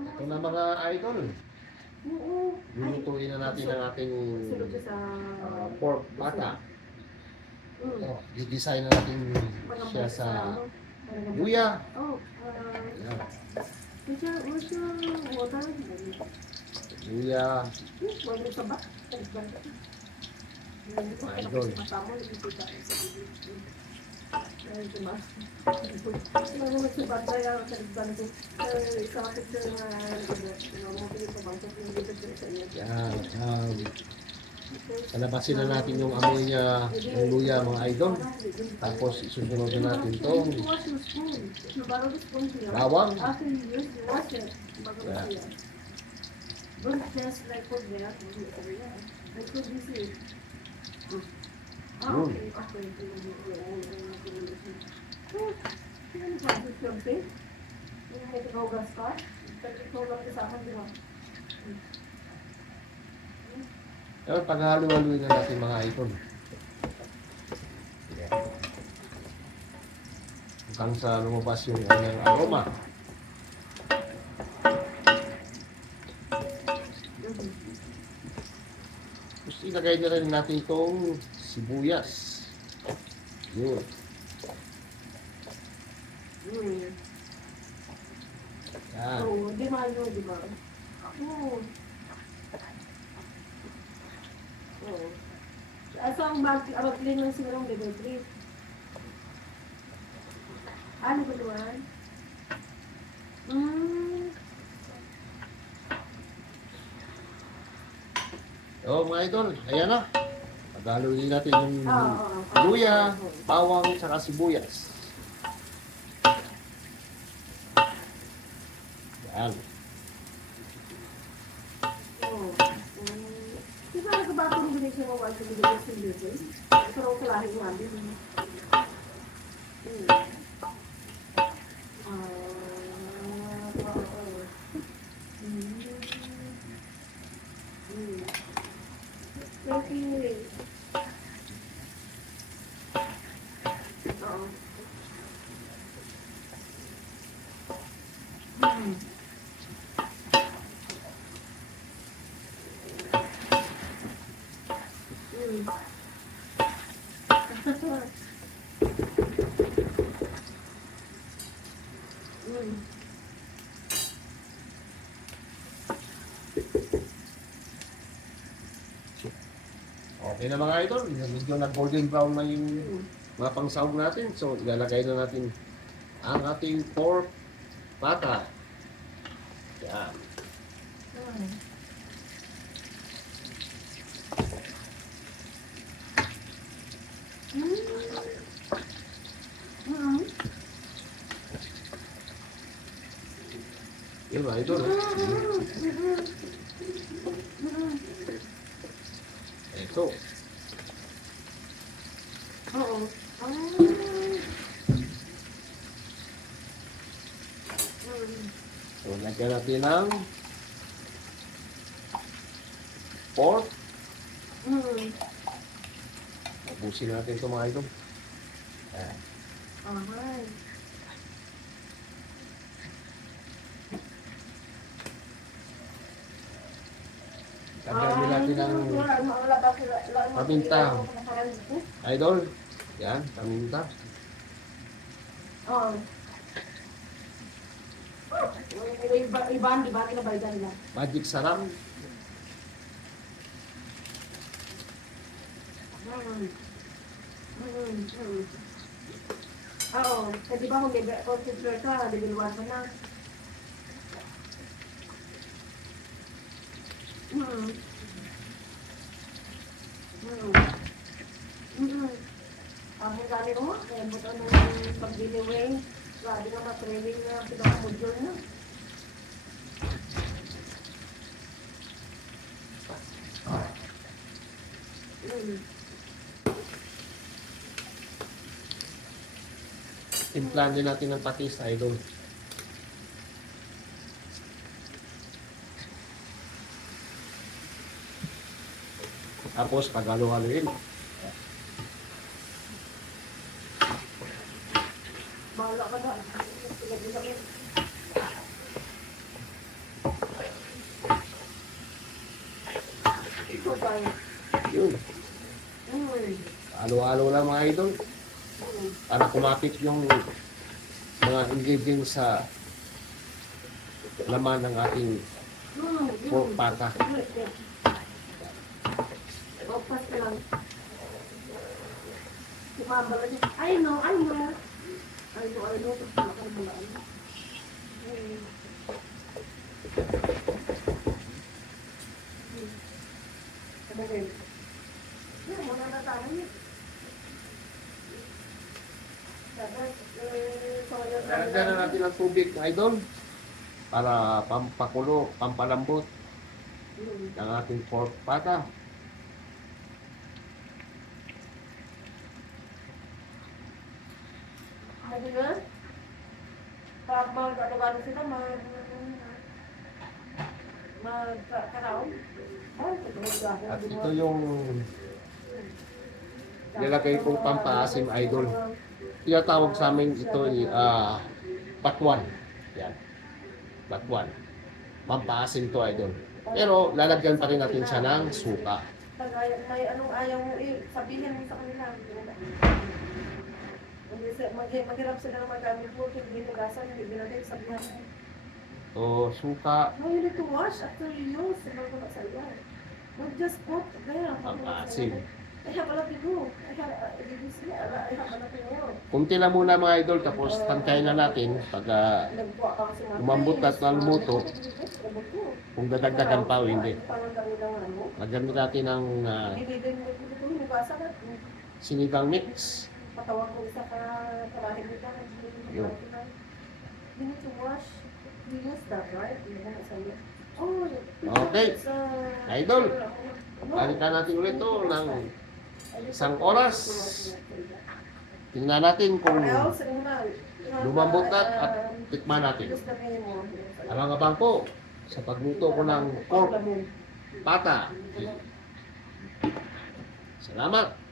Ito na mga idol. Oo. Lulutuin na natin ang ating pork bata. Ito, i-design na natin siya sa luya. Luya. Idol. Yan. Palabasin na natin yung amoy niya, yung luya mga idol. Tapos isusunod na natin itong bawang. Pero paghalo-haloin na natin mga idol. Hanggang sa lumabas yung kanyang aroma. Tapos ilagay na rin natin itong sibuyas. Yun. Yan. Di mayo, di ba? Asa ang plane ng sigurong level 3? Ano ba naman? So mga idol, ayan na. Paghaluin natin yung luya, bawang, saka sibuyas. Yan. Diba nagkabatong binig siya mga sa binig sa binig? Pero kalahin nga din. Okay na mga idol, medyo nag-golden brown na yung mga pangsahog natin. So, ilalagay na natin ang ating pork bata. Yan. Yan mga idol. Ito. Oo. So, lagyan natin ng pork. Ubusin natin ito mga idol. Yan. Lagyan natin ng paminta. Idol. Yan, paminta. Iban, di ba? Kinabaydan nila. Magic sarap. Oo. Di ba kung consider ka, level 1 ka na. Ang gani mo, kaya mo ito nung pag-deliwing. Grabe nga ma-training na pinaka-module na. Timplan din natin ng patis, idol. Tapos, pag-halo-haloin. Bahala ka na. Why? Yun. Mm. Halo-halo lang mga idol. Mm. Para kumapit yung mga ingredients sa laman ng ating pork pata. Opas ka lang. Kumabala niya. I know. I know. Makabalaan. Ano rin? Yan, mga natalo niya. Lalagyan na natin ang tubig mga idol para pampakulo, pampalambot ng ating pork pata. Ano na? Pag mag-ano sila, magkaraon. At ito yung nilagay kong pampaasim idol. Tinatawag sa amin ito batuan. Yan. Batuan. Pampaasim to idol. Pero lalagyan pa rin natin siya ng suka. May anong ayaw mo sabihin mo sa kanila. Maghirap sila ng magamit mo, hindi tugasan, hindi natin sabihan. O suka, No, you need to wash after you use. Sabi ko na sa iyo. Don't just put there. pampaasim. I have a lot to do. I have a lot to do. Kunti lang muna mga idol, tapos tantayin na natin pag umambot at lumuto, kung dadagdagan pa o hindi. Lagyan natin ng sinigang mix. Patawag ko isa ka kalahin nito. Yun. You need to wash. You use that, right? Oh, Okay. Idol, balikan natin ulit ito ng isang oras. Tingnan natin kung lumambot na at tikman natin. Abang-abang po sa pagluto ko ng pork pata. Salamat!